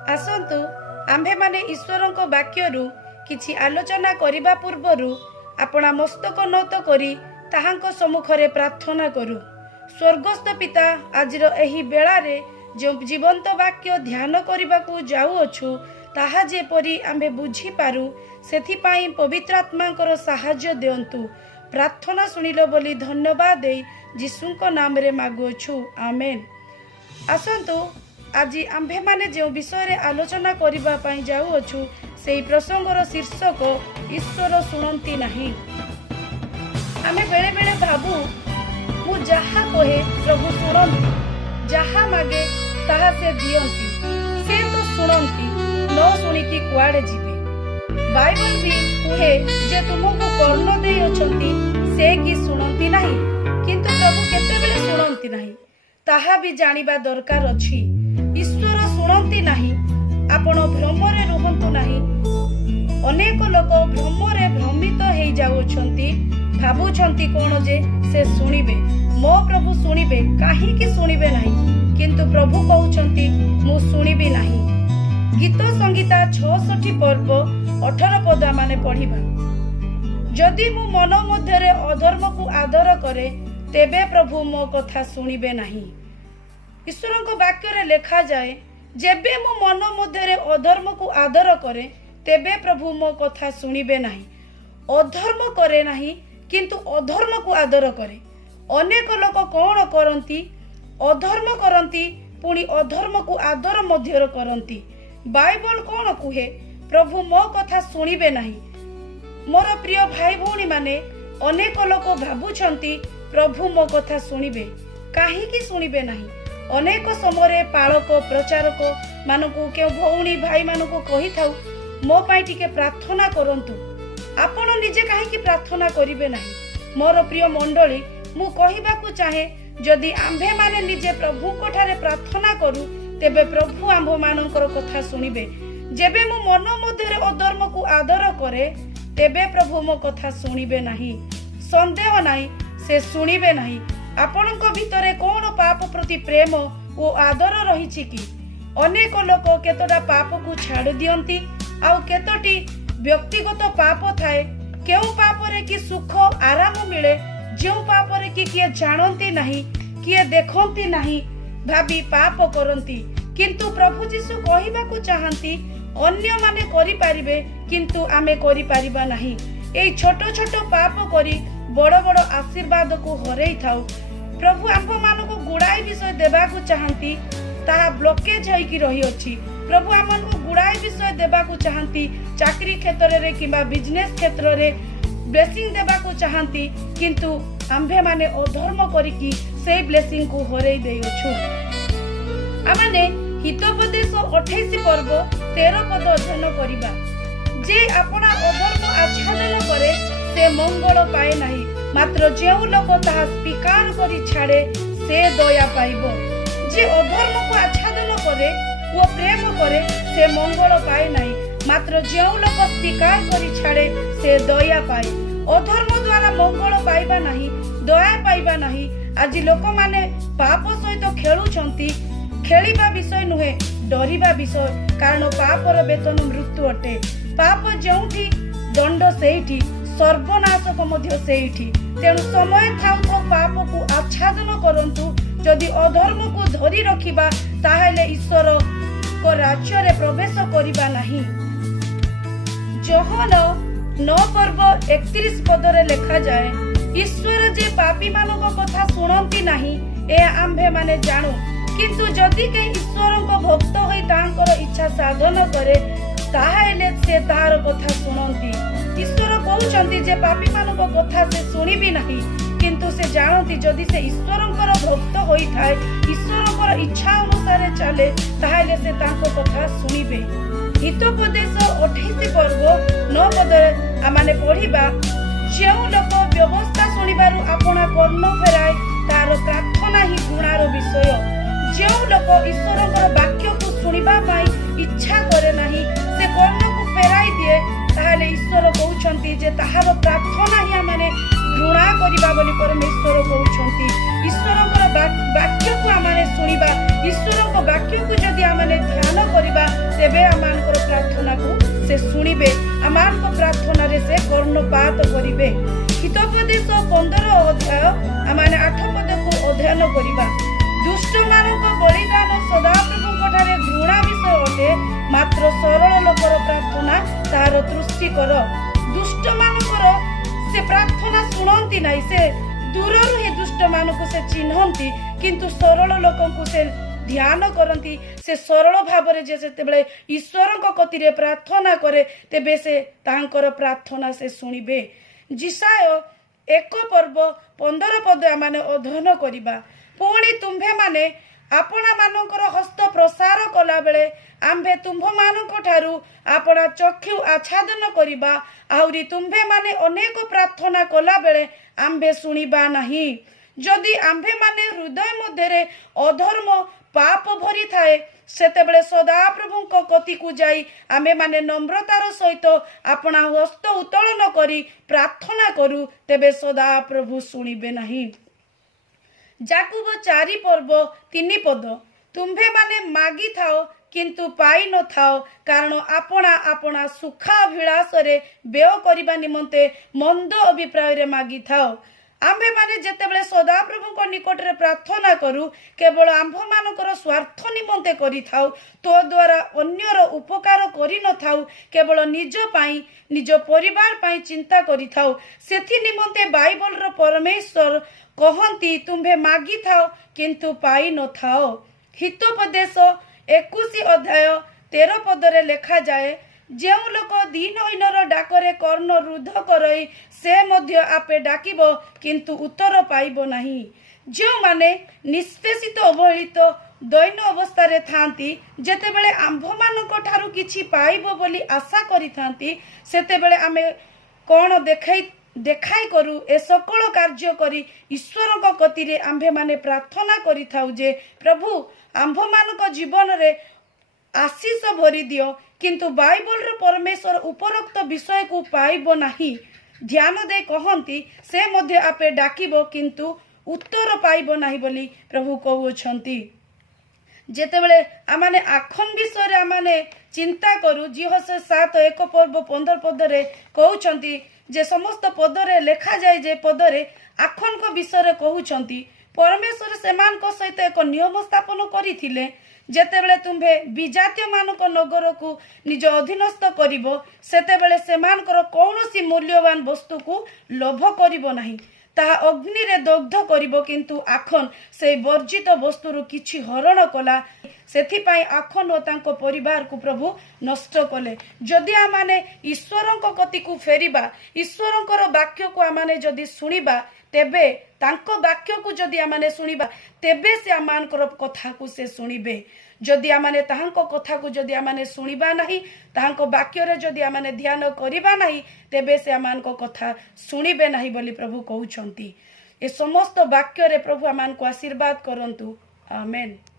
आसतु आम्भे माने ईश्वरक वाक्यरू किछि आलोचना करिबा पूर्वरु आपणा मस्तक नत करी ताहांक सम्मुखरे प्रार्थना करू। स्वर्गस्थ पिता, आजिर एही बेलारे जो जीवंत वाक्य ध्यान करबाकू जाउअछु ताहा जेपरि आम्भे बुझी पारू सेथिपाई पवित्र आत्मांकर साहाय्य दियंतु। प्रार्थना सुनिलो बोली धन्यवाद दे यीशुंक नाम रे मागुअछु, आमेन। आसंतु आज आम्भे माने जो विषय रे आलोचना करिबा पई जाउअछु सेही प्रसंगर शीर्षक ईश्वर सुनंती नाही। आमे बेले बेले भाबू मु जहा कहे प्रभु सुनंती, जहा मागे ताहा से दियंती, से तो सुनंती, न सुनिकी कुआडे जीवे। बाइबल भी कहे जे तुमको कर्ण दे अछंती से कि सुनंती नाही, किंतु प्रभु केतेबेले सुनंती नाही ताहा भी जानिबा दरकार अछि। ईश्वर सुनंती नाही, आपण भ्रमरे रुहंतु नाही। अनेक लोक भ्रमरे भ्रमित हेई जाउछंती, भाबुछंती कोन जे से सुनिबे, मो प्रभु सुनिबे, काहे कि सुनिबे नाही, किंतु प्रभु कहउछंती मु सुनिबी नाही। गीत संगीता 66 पर्व 18 पद माने पढ़िबा। जदि मु मन मध्यरे अधर्म को आदर करे तेबे प्रभु मो कथा सुनिबे नाही। ईश्वरक वाक्य रे लेखा जाए, जेबे मु मन मध्यरे अधर्म को आदर करे तेबे प्रभु मो कथा सुनिबे नाही। अधर्म करे नाही, किंतु अधर्म को आदर करे। अनेक लोक कोन करंती, अधर्म करंती, पुणी अधर्म को आदर मध्यर करंती। बाइबल कोन कुहे, प्रभु मो कथा सुनिबे नाही। मोर प्रिय भाई भौणी माने, अनेक लोक भाबुछंती प्रभु मो कथा सुनिबे, काहे कि सुनिबे नाही। अनेक समय पालक प्रचारक मानकु के भौणी भाई मानकु कहि थाउ मो पाई टिके प्रार्थना करंतु। आपण निजे काहे कि प्रार्थना करिवे नाही। मोर प्रिय मंडली, मु कहिबाकू चाहे जदि आम्भे माने निजे प्रभु कोठारे प्रार्थना करू तेबे प्रभु आम्भ मानकर कथा सुनिबे। जेबे मु मन मध्यरे अधर्म को आदर करे तेबे प्रभु मो कथा सुनिबे नाही। संदेह नाही, से सुनिबे नाही। आपणक भितरे कोन पाप प्रति प्रेम ओ आदर रहिछि कि? अनेक लोक केतोटा पाप को छाड़ दियंती, आउ केतोटी व्यक्तिगत पाप थाए। केउ पाप रे कि सुख आराम मिले, जो पाप रे कि किए जानती नाही, किए देखंती नाही, भाबी पाप करंती। किंतु प्रभु जीशु कहिबाकू चाहंती अन्य माने करि पारिबे, किंतु आमे करि पारिबा नाही। एई छोट छोट पाप करी बड़ बड़ आशीर्वाद को हरई थाउ। प्रभु आप मानक गुड़ाई विषय देबाकू चाहंती, ताहा ब्लॉकेज होइकी रही अछि। प्रभु आमनको गुड़ाई विषय देबाकू चाहंती, चाकरी क्षेत्र रे किबा बिजनेस क्षेत्र रे ब्लेसिंग देबाकू चाहंती, किंतु आम्भे माने अधर्म करिकी सेई ब्लेसिंग को हरई देइछु। आमाने हितोपदेश 28 पर्व 13 पद अध्ययन करिबा। जे आपना अधर्म आच्छादन करे से मंगल पाए नाही, मात्र जेउ लोक ताहा स्वीकार करि छाड़े से दया पाइबो। जे अधर्म को आच्छादन करे वो प्रेम करे से मंगल पाए नाही, मात्र जेउ लोक स्वीकार करि छाड़े से दया पाए। अधर्म द्वारा मंगल पाइबा नाही, दया पाइबा नाही। आज लोक माने पाप सहित खेलुछंती। खेलिबा विषय नुहे, डरिबा विषय, कारण पापर वेतन मृत्यु अटे। पाप जेउठी दंड सेठी, सर्वनाशक मध्य सेठी। तेणु समय थाउ थाउ पाप को आच्छादन करंतु। जदि अधर्म को धरी रखिबा ताहेले ईश्वर को राज्य रे प्रवेश करिबा नाही। जोहन 9 पर्व 31 पदरे लेखा जाए, ईश्वर जे पापी मानक कथा सुनंती नाही ए आम्भे माने जानु, किंतु जदि के ईश्वरक भक्त होई तांकर इच्छा साधन करे ताहेले से तार कथा सुनंती। ईश्वर कहउचंती जे पापी मानक कथा से सुनिबी नाही, किंतु से जानती जदि से ईश्वरंकर भक्त होई थाए, ईश्वरंकर इच्छा अनुसार चले ताहेले से तांको कथा सुनिबे। हितोपदेश 28 पर्व 9 पद आमाने पढ़िबा। जेउ लोक व्यवस्था सुनिबारु आपना कर्ण फेराए तार प्रार्थना ही गुणार विषय। जेउ लोक ईश्वरंकर वाक्य को सुनिबा पाई इच्छा करे नाही, से कर्ण को फेराई दिए, ताहाले ईश्वर कहउछंती जे ताहार प्रार्थना ही माने घृणा करिबा बोली परमेश्वर कहउछंती। ईश्वरंकर वाक्य को आमाने सुनिबा, ईश्वरक वाक्य को जदि आमाने ध्यान करिबा तेबे आमानकर प्रार्थना को से शुणिबे आमानक प्रार्थना रे से कर्णपात करिवे। हितोपदेश 15 अध्याय आमाने 8 पद को अध्ययन करिबा। दुष्ट मानक बलिदान सदाप्रभुଙ୍କ ठारे घृणा विषय अटे, मात्र सरल लोकर प्रार्थना तार तृष्टिकर। दुष्ट मानकर से प्रार्थना शुणती नहीं, से दूरରୁ ही दुष्ट मानक से चिन्हती, किंतु सरल लोकଙ୍କୁ से ध्यान करती। से सरल भाव जे जेतेबेले ईश्वरଙ୍କ कतिरे प्रार्थना करे तेबे से तांकर प्रार्थना से शुणिबे। जिसाय 1 पर्व 15 पद आमाने अध्ययन करिबा। पुणी तुम्भे माने आपणा मानकर हस्त प्रसार कला बेले आम्भे तुम्भ मानक ठारू आपणा चक्षु आच्छादन करिबा, आउरी तुम्भे माने अनेक प्रार्थना कला बेले आम्भे शुणिबा नहीं। जदि आम्भे माने हृदय मध्यरे अधर्म पाप भरी थाए सेतेबेले सदाप्रभुଙ୍କ कतिकु जाई आमे माने नम्रतार सहित आपणा हस्त उत्तोलन करी प्रार्थना करू, तेबे सदाप्रभु शुणिबे नहीं। जाकुब 4 पर्व 3 पद तुम्भे माने मागी थाओ किंतु पाई न थाओ, कारण आपणा आपणा सुखाभिलाष रे व्यय करिबा निमंते मंद अभिप्राय रे मागी थाओ। आम्भे माने जेतेबेले सदाप्रभुଙ୍କ निकटरे प्रार्थना करू केवल आम्भ मानकर स्वार्थ निमंते करि थाउ, तो द्वारा अन्यर उपकार करि न थाउ, केवल निज पाई निज परिवार पाई चिंता करि थाउ। सेथि निमंते बाइबल रो परमेश्वर कहंती तुम्भे मागी थाओ किंतु पाई न थाओ। हितोपदेश 21 अध्याय 13 पदरे लेखा जाए, जेउ लोक दीनहीनर डाकरे कर्ण रुद्ध करई से मध्य आपे डाकिब किंतु उत्तर पाइब नहीं। जो माने निष्पेषित अवहेलित दैन अवस्था थांती, जेतेबेले आम्भ मानक ठारू किछि पाइब बोली आशा करि थांती, सेतेबेले आमे कोन देखाई करू ए सकल कार्य करी ईश्वरଙ୍କ कतिरे आम्भे माने प्रार्थना करि थाउ जे प्रभु आम्भ मानक जीवन रे आशीष भरी दियो, किंतु बाइबल रो परमेश्वर उपरोक्त विषय को पाइब नहीं। ध्यान दे कहंती से मध्य आपे डाकिबो किंतु उत्तर पाइब नहीं बोली प्रभु कहउछंती। जेतेबेले आमाने आखन विषय रे आमाने चिंता करू, जिहोशे 7 1 पर्व 15 पदरे कहउछंती जे समस्त पदरे लेखा जाए जे पदरे आखन को विषय रे कहउछंती। परमेश्वर सेमानक सहित एक नियम स्थापन करिथिले, जेतेबेले तुम्भे विजातीय मानक नगर को निज अधीनस्थ करिवो सेतेबेले सेमानकर कौनसी मूल्यवान वस्तु को लोभ करिवो नहीं, ताहा अग्नि रे दग्ध करिवो, किंतु आखन से वर्जित वस्तुरु किछि हरण कला, सेथिपाई आखन ओ तांको परिवार को प्रभु नष्ट कले। जदि आमाने ईश्वरଙ୍କ कति को फेरिबा, ईश्वरଙ୍କର वाक्य को आमाने जदि सुनिबा, तेबे तांको वाक्य को जदि आमाने सुनिबा तेबे से आमानकर कथा को से सुनिबे। जदि आमाने ताहांको कथा को जदि आमाने सुनिबा नहीं, ताहांको वाक्य रे जदि आमाने ध्यान करिबा नहीं, तेबे से आमानको कथा सुनिबे नहीं बोली प्रभु कहउछंती। ए समस्त वाक्य रे प्रभु आमानको आशीर्वाद करंतु। आमेन।